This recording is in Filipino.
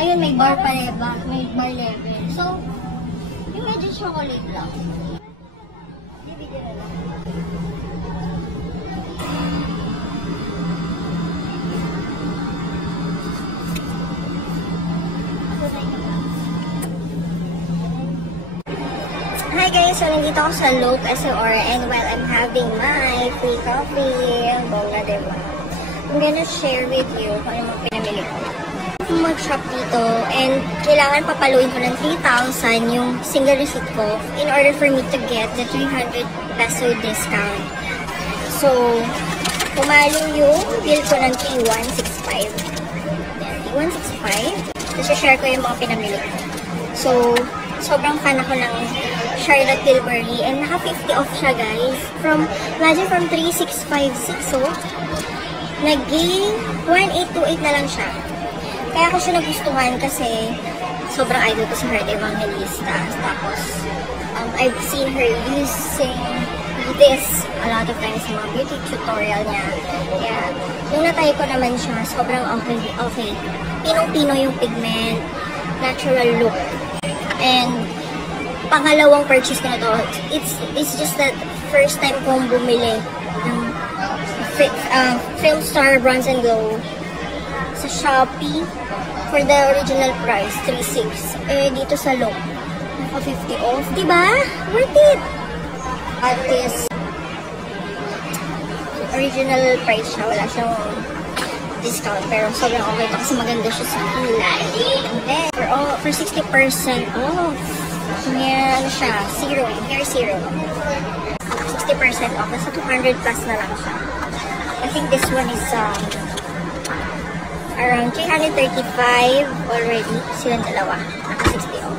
Ayun, may bar pa ba? May bar level. So, yung medyo chocolate lang. Bibigyan na lang. Hi guys! So, nandito ako sa Loop SOR and while I'm having my free coffee, bongga diba? I'm gonna share with you kung ano mga pinamili ko. Mag-shop dito and kailangan papaluin ko ng 3,000 yung single receipt ko in order for me to get the 300 peso discount. So, pumalo yung bill ko ng 3,165. Yan, 3,165. Tapos share ko yung mga pinamili ko. So, sobrang fan ako ng Charlotte Tilbury and naka 50 off siya guys. Imagine from 3,656 so, naging 1,828 na lang siya. Kaya ako siya nagustuhan kasi sobrang idol ko si Heart Evangelista. Tapos, I've seen her using this a lot of times sa mga beauty tutorial niya. Kaya, nung natry ko naman siya, sobrang okay. Pinong-pino yung pigment, natural look. And, pangalawang purchase ko na to. It's just that first time kong bumili ng Filmstar Bronze and Glow sa Shopee for the original price, 3,600. Eh, dito sa Loop, naka 50 off. Diba? Worth it! At this, original price siya. Wala siyang discount. Pero sobrang okay ito kasi maganda siya sa kulay. And then, for 60% off. May ano siya, serum, hair serum. 60% off. Nasa 200 plus na lang siya. I think this one is around 335 already. Silang dalawa. Naka 60 off.